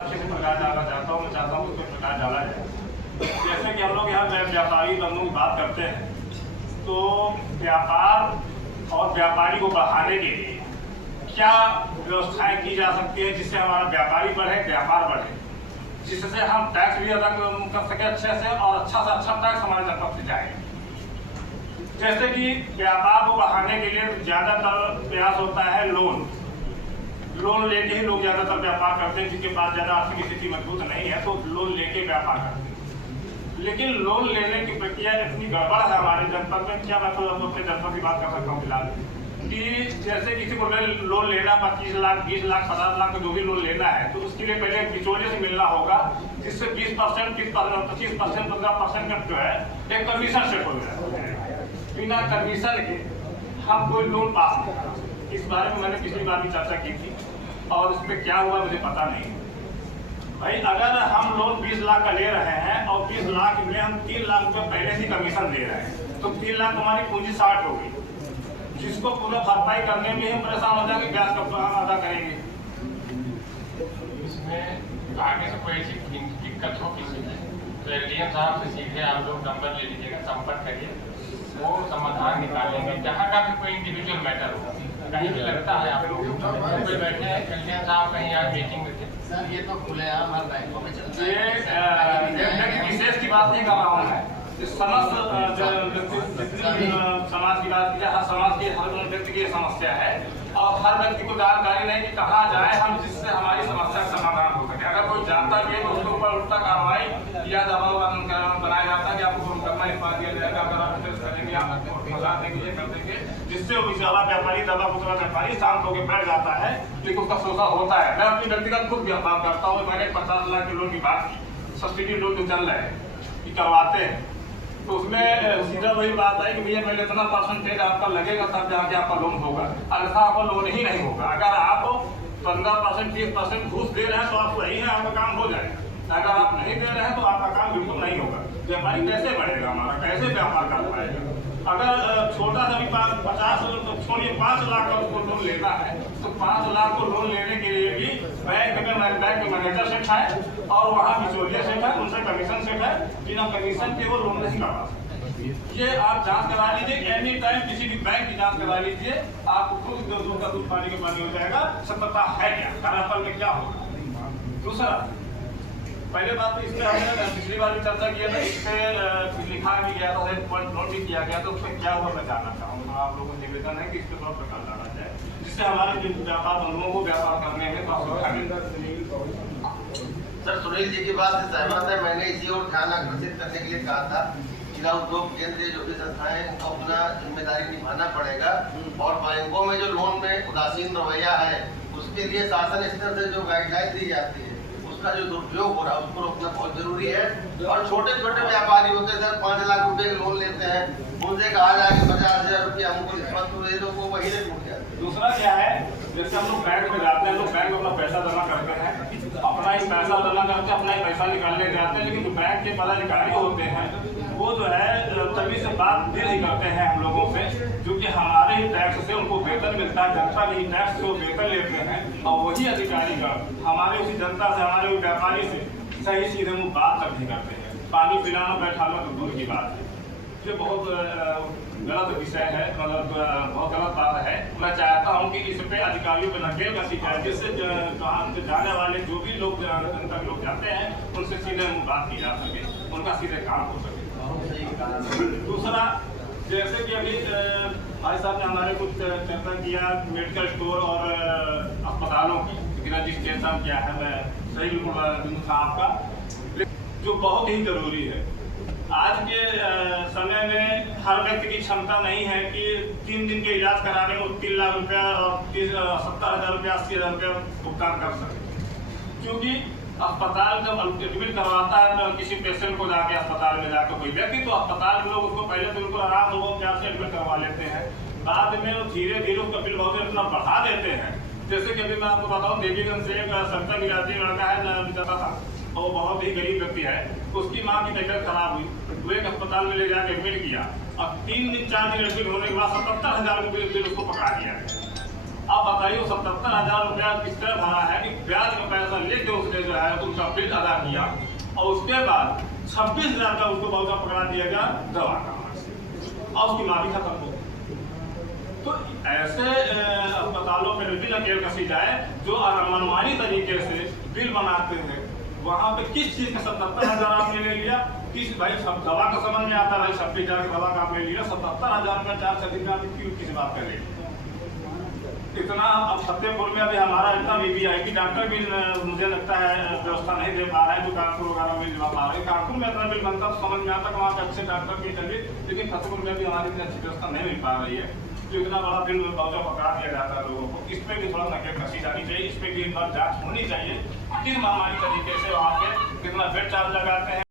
प्रकाश डालना चाहता हूँ, मैं चाहता हूँ कि प्रकाश डाला जाए। जैसे कि हम लोग यहाँ व्यापारी बंधुओं की बात करते हैं, तो व्यापार और व्यापारी को बढ़ाने के लिए क्या व्यवस्थाएं की जा सकती है जिससे हमारा व्यापारी बढ़े, व्यापार बढ़े, जिससे हम टैक्स भी अदा कर सके अच्छे से और अच्छा से अच्छा टैक्स हमारे जनपद से जाए। जैसे कि व्यापार को बढ़ाने के लिए ज़्यादातर प्रयास होता है लोन लेके ही लोग ज़्यादातर व्यापार करते हैं। जिनके पास ज़्यादा आर्थिक स्थिति मजबूत नहीं है तो लोन लेके व्यापार करते हैं। लेकिन लोन लेने की प्रक्रिया इतनी गड़बड़ है हमारे जनपद में, क्या मैं तो अपने जनपद की बात कर सकता हूँ फिलहाल, कि जैसे किसी को लोन लेना 25 लाख 20 लाख 50 लाख जो भी लोन लेना है तो उसके लिए पहले बिचौलिए से मिलना होगा, जिससे 20% 25% 15% का जो है एक कमीशन सेट हो जाए। बिना कमीशन के हम कोई लोन पास नहीं करा सकते। इस बारे में मैंने पिछली बार भी चर्चा की थी और उस पर क्या हुआ मुझे पता नहीं। भाई अगर हम लोन 20 लाख का ले रहे हैं और 20 लाख में हम 3 लाख रुपये पहले से कमीशन दे रहे हैं तो 3 लाख हमारी पूंजी 60 होगी, जिसको पूरा भरपाई करने में हम परेशान हो जाएंगे, ब्याज कब हम अदा करेंगे। इसमें आगे से कोई ऐसी दिक्कत हो किसी में तो एलडीएम साहब से सीधे आप लोग नंबर ले लीजिएगा, संपर्क करिए, वो समाधान निकालेंगे। जहाँ का भी कोई इंडिविजुअल मैटर हो, कहीं भी लगता है आप लोग कोई बैठे एलडीएम साहब कहीं आज मीटिंग में थे सर, ये तो खुलेआम हर बैंकों में चलता है। ये विशेष की बात नहीं कर रहा हूँ मैं, समस्त समाज की बात की, हर समाज के हर व्यक्ति की समस्या है और हर व्यक्ति को जानकारी नहीं कि कहाँ जाए हम जिससे हमारी समस्या का समाधान हो सके। अगर कोई जानता भी है तो उसके ऊपर उल्टा कार्रवाई या दबाव बनाया जाता है कि आपको मुकदमा लिखवा दिया जाएगा, अगर आप करेंगे आपको फंसा देंगे, ये कर देंगे, जिससे वो बेचारा व्यापारी दबा कुचला व्यापारी शांत होकर बैठ जाता है, लेकिन उसका शोषण होता है। मैं अपनी व्यक्तिगत खुद व्यापार करता हूँ, मैंने 50 लाख के लोन की बात की, सब्सिडी लोन जो चल रहे हैं कि करवाते हैं, तो उसमें सीधा वही बात है कि भैया पहले इतना परसेंटेज आपका लगेगा तब जाके आपका लोन होगा, अन्यथा आपका लोन ही नहीं होगा। अगर आप 15% 30% घूस दे रहे हैं तो आप सही है, आपका काम हो जाएगा। अगर आप नहीं दे रहे हैं तो आपका काम बिल्कुल नहीं होगा। व्यापारी कैसे बढ़ेगा हमारा, कैसे व्यापार कर पाएगा? अगर छोटा सा भी 50 तो छोड़िए 5 लाख का उसको लोन लेना है तो 5 लाख को लोन लेने के लिए भी बैंक के मैनेजर सेट है और वहाँ बिचौलिया सेट है, उनसे कमीशन सेट है, बिना कमीशन के वो लोन नहीं करवा सकते। ये आप जांच करा लीजिए, एनी टाइम किसी भी बैंक की जांच करा लीजिए, आपको खुद दूध का दूध पानी के पानी हो जाएगा, सत्यता है क्या, कालापन में क्या होगा। दूसरा, पहले बात तो इसमें हमने पिछली बार भी चर्चा किया था, इससे लिखा भी गया था, एक पॉइंट नोट भी किया गया, तो उसमें क्या हुआ मैं जानना चाहूँगा। आप लोगों को निवेदन है कि इस पर थोड़ा प्रकाश डाला जाए, जिससे हमारे जो व्यापार बंधुओं को व्यापार करने में सुविधा मिले। सर, सुनील जी की बात से सहमत है। मैंने इसी और ध्यान आकर्षित करने के लिए कहा था जिला उद्योग केंद्र जो भी संस्थाएं उनको अपना जिम्मेदारी निभाना पड़ेगा और बैंकों में जो लोन में उदासीन रवैया है उसके लिए शासन स्तर से जो गाइडलाइन दी जाती है उसका जो दुरुपयोग हो रहा है उसको रोकना बहुत जरूरी है। और छोटे छोटे व्यापारी होते हैं सर, 5 लाख रुपए लोन लेते हैं, उनसे कहा जाए कि 50,000 रुपया हमको रिश्वत दे दो, वो वही नहीं टूट जाते। दूसरा क्या है, जैसे हम लोग बैंक में जाते हैं, लोग बैंक में अपना पैसा जमा करते हैं, अपना ही पैसा जमा करके अपना ही पैसा निकालने जाते हैं, लेकिन जो बैंक के पदाधिकारी होते हैं वो जो है तभी से बात भी नहीं करते हैं हम लोगों से, जो कि हमारे ही टैक्स से उनको वेतन मिलता है, जनता के ही टैक्स से वो वेतन लेते हैं और वही अधिकारी का हमारे उसी जनता से, हमारे व्यापारी से सही सीधे मुँह बात तक नहीं करते हैं। पानी पिलाना बैठाना तो दूर की बात है। ये बहुत गलत विषय है, मतलब बहुत गलत बात है। मैं चाहता हूँ कि इस पे अधिकारियों पर नकेल कसी जाए, जिससे जाने वाले जो भी लोग जनता के लोग जाते हैं उनसे सीधे मुँह बात की जा सके, उनका सीधे काम हो सके। दूसरा, जैसे कि अभी भाई साहब ने हमारे कुछ चर्चा किया मेडिकल स्टोर और अस्पतालों की रजिस्ट्रेशन क्या है, मैं सही बिल्कुल था आपका, जो बहुत ही जरूरी है। आज के समय में हर व्यक्ति की क्षमता नहीं है कि 3 दिन के इलाज कराने में 3 लाख रुपया और 70,000 रुपया 80,000 रुपया भुगतान कर सके, क्योंकि अस्पताल जब एडमिट करवाता है तो किसी पेशेंट को जाके अस्पताल में जाकर कोई व्यक्ति, तो अस्पताल में लोग उसको पहले तो बिल्कुल आराम हो प्यार से एडमिट करवा लेते हैं, बाद में वो धीरे धीरे उसका बिल बहुत इतना बढ़ा देते हैं। जैसे कि अभी मैं आपको बताऊँ, देवीगंज से एक 70 गिराती लड़का है बेचारा था, और वो बहुत ही गरीब व्यक्ति है, उसकी माँ की तबीयत खराब हुई, वो एक अस्पताल में ले जाकर एडमिट किया और 3 दिन 4 दिन एडमिट होने के बाद 77,000 रुपये बिल उसको पकड़ा दिया। अब आप बताइए 77,000 रुपया किस तरह भरा है कि ब्याज का पैसा लेके उसने जो है उनका बिल अदा किया और उसके बाद 26,000 का उसको बहुत पकड़ा दिया गया दवा का और उसकी माफी खत्म हो गई। तो ऐसे अस्पतालों में बिल अकेल कसी जाए जो मनमानी तरीके से बिल बनाते हैं। वहाँ पे किस चीज़ का 77,000 आपने ले लिया, किस भाई सब दवा का समझ में आता है, भाई 26,000 की दवा का आपने लिया, 77,000 में 4 से अधिक में आपने क्यों किसी बात का ले लिया? इतना अब फतेहपुर में अभी हमारा इतना वीवीआईपी डॉक्टर भी मुझे लगता है व्यवस्था नहीं दे पा रहे हैं जो कानपुर वगैरह में दिला पा रहे हैं। कानपुर में इतना बिल बनता तो समझ में आता वहाँ पे अच्छे डॉक्टर भी चलिए, लेकिन फतेहपुर में भी हमारी इतनी अच्छी व्यवस्था नहीं मिल पा रही है जो इतना बड़ा बिल बहुत पकड़ा दिया जाता है लोगों को। इस पर भी थोड़ा नकेल कसी जानी चाहिए, इस पर भी एक बार जाँच होनी चाहिए किस महामारी तरीके से वहाँ पे कितना बेड चार्ज लगाते हैं।